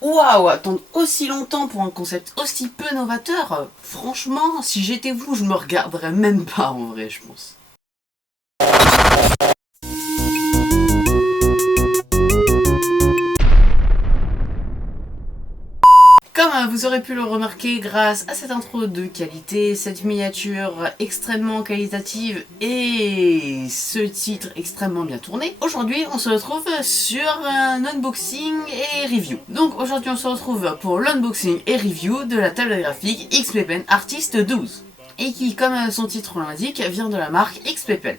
Waouh, attendre aussi longtemps pour un concept aussi peu novateur, franchement, si j'étais vous, je me regarderais même pas en vrai, je pense. Comme vous aurez pu le remarquer grâce à cette intro de qualité, cette miniature extrêmement qualitative et ce titre extrêmement bien tourné, aujourd'hui on se retrouve sur un unboxing et review. Donc aujourd'hui on se retrouve pour l'unboxing et review de la tablette graphique XP Pen Artist 12 et qui, comme son titre l'indique, vient de la marque XP Pen.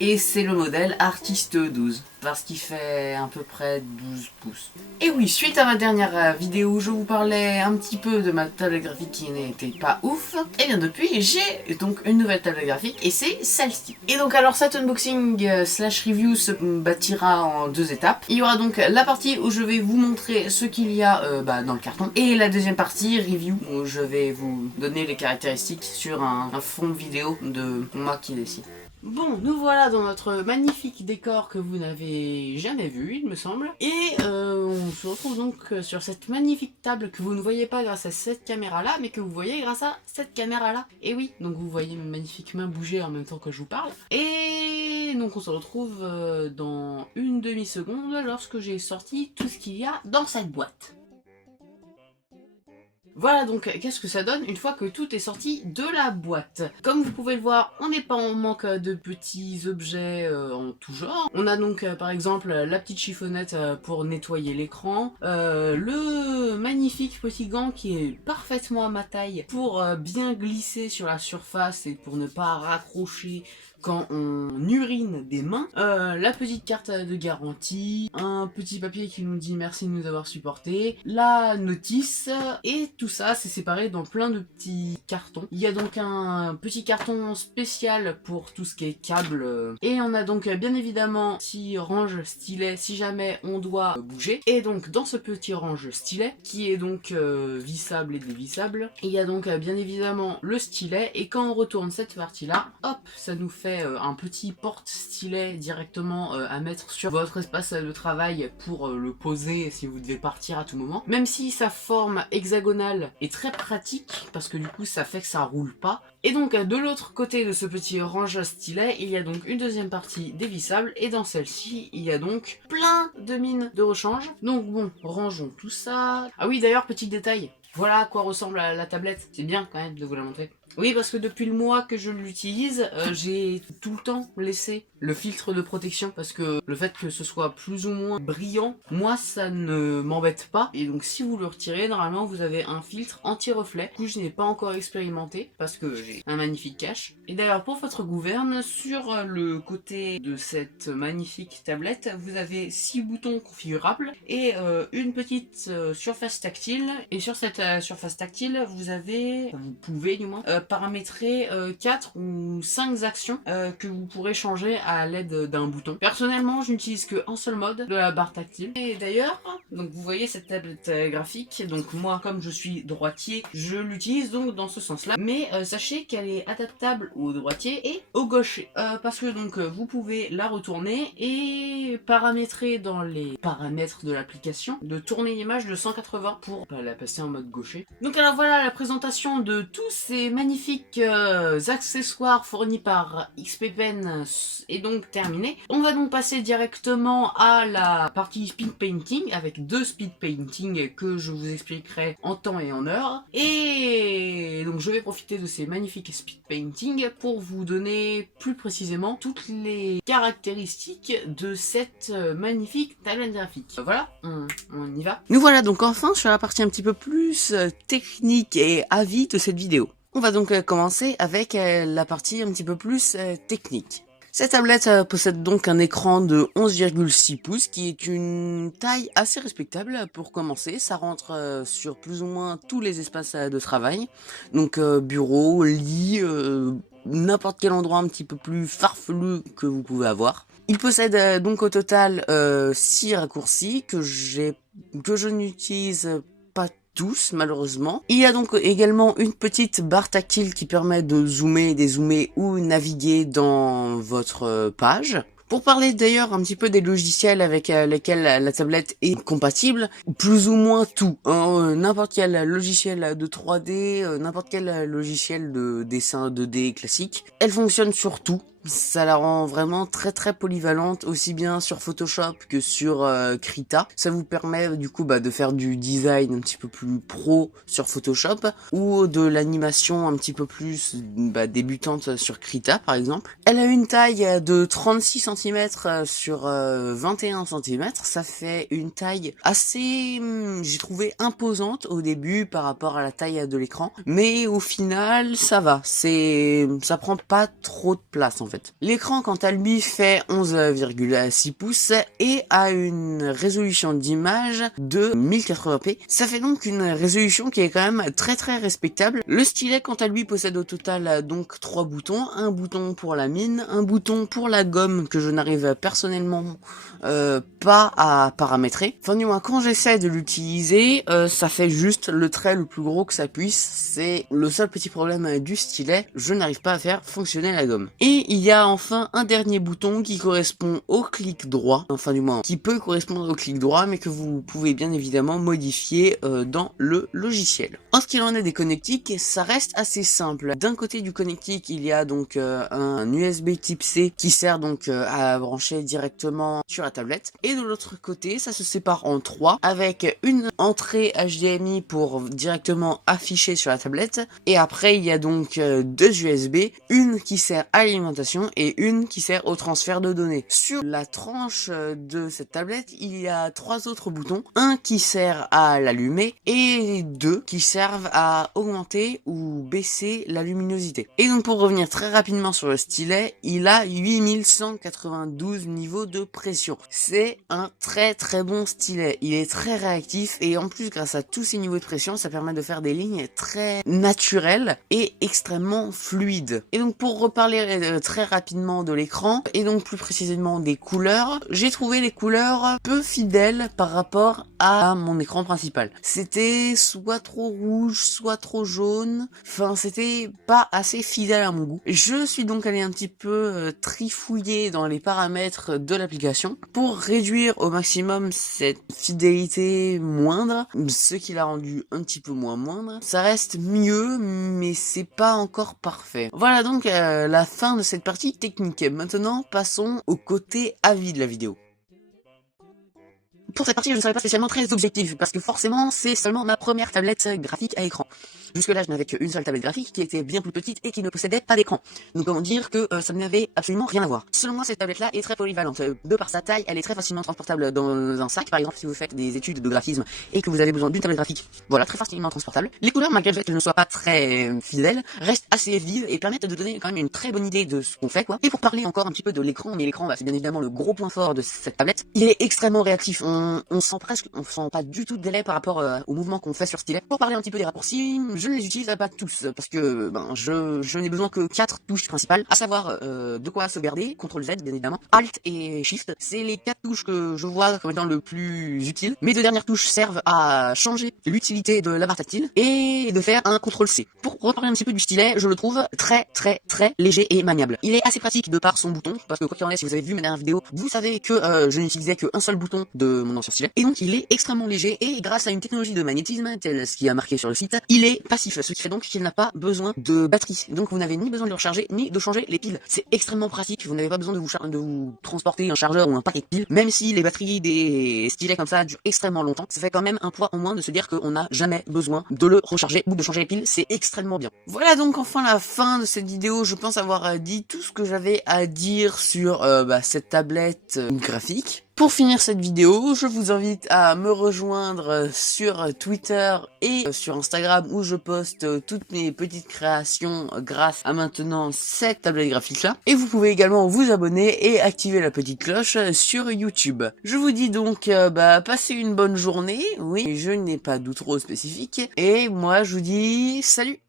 Et c'est le modèle Artist 12, parce qu'il fait à peu près 12 pouces. Et oui, suite à ma dernière vidéo où je vous parlais un petit peu de ma tablette graphique qui n'était pas ouf, et bien depuis j'ai donc une nouvelle tablette graphique et c'est celle-ci. Et donc alors cet unboxing slash review se bâtira en deux étapes. Il y aura donc la partie où je vais vous montrer ce qu'il y a dans le carton, et la deuxième partie review où je vais vous donner les caractéristiques sur un fond vidéo de moi qui décide. Bon, nous voilà dans notre magnifique décor que vous n'avez jamais vu, il me semble. Et on se retrouve donc sur cette magnifique table que vous ne voyez pas grâce à cette caméra-là, mais que vous voyez grâce à cette caméra-là. Et oui, donc vous voyez mes magnifiques mains bouger en même temps que je vous parle. Et donc on se retrouve dans une demi-seconde lorsque j'ai sorti tout ce qu'il y a dans cette boîte. Voilà donc qu'est-ce que ça donne une fois que tout est sorti de la boîte. Comme vous pouvez le voir, on n'est pas en manque de petits objets en tout genre. On a donc par exemple la petite chiffonnette pour nettoyer l'écran, le magnifique petit gant qui est parfaitement à ma taille pour bien glisser sur la surface et pour ne pas raccrocher quand on urine des mains, la petite carte de garantie, un petit papier qui nous dit merci de nous avoir supportés, la notice, et tout ça c'est séparé dans plein de petits cartons. Il y a donc un petit carton spécial pour tout ce qui est câble, et on a donc bien évidemment un petit range stylet si jamais on doit bouger, et donc dans ce petit range stylet qui est donc vissable et dévissable, il y a donc bien évidemment le stylet, et quand on retourne cette partie là, hop, ça nous fait un petit porte-stylet directement à mettre sur votre espace de travail pour le poser si vous devez partir à tout moment. Même si sa forme hexagonale est très pratique parce que du coup ça fait que ça roule pas. Et donc de l'autre côté de ce petit range stylet, il y a donc une deuxième partie dévissable, et dans celle-ci il y a donc plein de mines de rechange. Donc bon, rangeons tout ça. Ah oui, d'ailleurs, petit détail, voilà à quoi ressemble la tablette. C'est bien quand même de vous la montrer. Oui, parce que depuis le mois que je l'utilise, j'ai tout le temps laissé le filtre de protection, parce que le fait que ce soit plus ou moins brillant, moi ça ne m'embête pas. Et donc si vous le retirez, normalement vous avez un filtre anti-reflet. Du coup je n'ai pas encore expérimenté parce que j'ai un magnifique cache. Et d'ailleurs pour votre gouverne, sur le côté de cette magnifique tablette, vous avez 6 boutons configurables et une petite surface tactile. Et sur cette surface tactile, vous pouvez du moins paramétrer 4 ou 5 actions que vous pourrez changer à l'aide d'un bouton. Personnellement, je n'utilise qu'un seul mode de la barre tactile. Et d'ailleurs, donc vous voyez cette tablette graphique, donc moi comme je suis droitier, je l'utilise donc dans ce sens-là. Mais sachez qu'elle est adaptable au droitier et au gaucher. Parce que donc vous pouvez la retourner et paramétrer dans les paramètres de l'application de tourner l'image de 180 pour la passer en mode gaucher. Donc alors voilà la présentation de tous ces magnifiques accessoires fournis par XP Pen est donc terminée. On va donc passer directement à la partie speed painting avec 2 speed painting que je vous expliquerai en temps et en heure. Et donc je vais profiter de ces magnifiques speed painting pour vous donner plus précisément toutes les caractéristiques de cette magnifique tablette graphique. Voilà, on y va. Nous voilà donc enfin sur la partie un petit peu plus technique et avis de cette vidéo. On va donc commencer avec la partie un petit peu plus technique. Cette tablette possède donc un écran de 11,6 pouces qui est une taille assez respectable pour commencer. Ça rentre sur plus ou moins tous les espaces de travail. Donc bureau, lit, n'importe quel endroit un petit peu plus farfelu que vous pouvez avoir. Il possède donc au total 6 raccourcis que je n'utilise pas tous malheureusement. Il y a donc également une petite barre tactile qui permet de zoomer, dézoomer ou naviguer dans votre page. Pour parler d'ailleurs un petit peu des logiciels avec lesquels la tablette est compatible, plus ou moins tout, hein, n'importe quel logiciel de 3D, n'importe quel logiciel de dessin 2D classique, elle fonctionne sur tout. Ça la rend vraiment très polyvalente, aussi bien sur Photoshop que sur Krita. Ça vous permet du coup de faire du design un petit peu plus pro sur Photoshop, ou de l'animation un petit peu plus débutante sur Krita par exemple. Elle a une taille de 36 cm sur 21 cm, ça fait une taille assez, j'ai trouvé, imposante au début par rapport à la taille de l'écran, mais au final ça va, ça prend pas trop de place en fait. L'écran quant à lui fait 11,6 pouces et a une résolution d'image de 1080p. Ça fait donc une résolution qui est quand même très respectable. Le stylet quant à lui possède au total donc 3 boutons. Un bouton pour la mine, un bouton pour la gomme que je n'arrive personnellement pas à paramétrer. Enfin du moins quand j'essaie de l'utiliser, ça fait juste le trait le plus gros que ça puisse. C'est le seul petit problème du stylet, je n'arrive pas à faire fonctionner la gomme. Et il y a enfin un dernier bouton qui correspond au clic droit, enfin du moins qui peut correspondre au clic droit, mais que vous pouvez bien évidemment modifier dans le logiciel. En ce qu'il en est des connectiques, ça reste assez simple. D'un côté du connectique, il y a donc un USB type C qui sert donc à brancher directement sur la tablette, et de l'autre côté ça se sépare en trois avec une entrée HDMI pour directement afficher sur la tablette, et après il y a donc deux USB, une qui sert à l'alimentation et une qui sert au transfert de données. Sur la tranche de cette tablette, il y a 3 autres boutons, un qui sert à l'allumer et 2 qui servent à augmenter ou baisser la luminosité. Et donc pour revenir très rapidement sur le stylet, il a 8192 niveaux de pression. C'est un très bon stylet, il est très réactif et en plus grâce à tous ces niveaux de pression, ça permet de faire des lignes très naturelles et extrêmement fluides. Et donc pour reparler très rapidement de l'écran et donc plus précisément des couleurs, j'ai trouvé les couleurs peu fidèles par rapport à mon écran principal. C'était soit trop rouge, soit trop jaune, enfin c'était pas assez fidèle à mon goût. Je suis donc allé un petit peu trifouiller dans les paramètres de l'application pour réduire au maximum cette fidélité moindre, ce qui l'a rendu un petit peu moins moindre. Ça reste mieux, mais c'est pas encore parfait. Voilà donc la fin de cette partie technique. Maintenant, passons au côté avis de la vidéo. Pour cette partie, je ne serai pas spécialement très objectif, parce que forcément, c'est seulement ma première tablette graphique à écran. Jusque là, je n'avais qu'une seule tablette graphique qui était bien plus petite et qui ne possédait pas d'écran. Donc comment dire que ça n'avait absolument rien à voir. Selon moi, cette tablette-là est très polyvalente. De par sa taille, elle est très facilement transportable dans un sac. Par exemple, si vous faites des études de graphisme et que vous avez besoin d'une tablette graphique, voilà, très facilement transportable. Les couleurs, malgré le fait qu'elles ne soient pas très fidèles, restent assez vives et permettent de donner quand même une très bonne idée de ce qu'on fait, quoi. Et pour parler encore un petit peu de l'écran, mais l'écran, c'est bien évidemment le gros point fort de cette tablette. Il est extrêmement réactif. On sent pas du tout de délai par rapport au mouvement qu'on fait sur stylet. Pour parler un petit peu des raccourcis, je ne les utilise pas tous parce que je n'ai besoin que 4 touches principales, à savoir de quoi sauvegarder, CTRL Z bien évidemment, Alt et Shift. C'est les 4 touches que je vois comme étant le plus utile. Mes deux dernières touches servent à changer l'utilité de la barre tactile et de faire un CTRL C. Pour reparler un petit peu du stylet, je le trouve très léger et maniable. Il est assez pratique de par son bouton, parce que quoi qu'il en est, si vous avez vu ma dernière vidéo, vous savez que je n'utilisais qu'un seul bouton de mon ancien stylet. Et donc il est extrêmement léger et grâce à une technologie de magnétisme, telle ce qui a marqué sur le site, il est passif, ce qui fait donc qu'il n'a pas besoin de batterie. Donc vous n'avez ni besoin de le recharger, ni de changer les piles. C'est extrêmement pratique, vous n'avez pas besoin de vous transporter un chargeur ou un paquet de piles, même si les batteries des stylets comme ça durent extrêmement longtemps. Ça fait quand même un poids en moins de se dire qu'on n'a jamais besoin de le recharger ou de changer les piles, c'est extrêmement bien. Voilà donc enfin la fin de cette vidéo, je pense avoir dit tout ce que j'avais à dire sur cette tablette graphique. Pour finir cette vidéo, je vous invite à me rejoindre sur Twitter et sur Instagram où je poste toutes mes petites créations grâce à maintenant cette tablette graphique là. Et vous pouvez également vous abonner et activer la petite cloche sur YouTube. Je vous dis donc passez une bonne journée, oui, je n'ai pas d'outro spécifique, et moi je vous dis salut!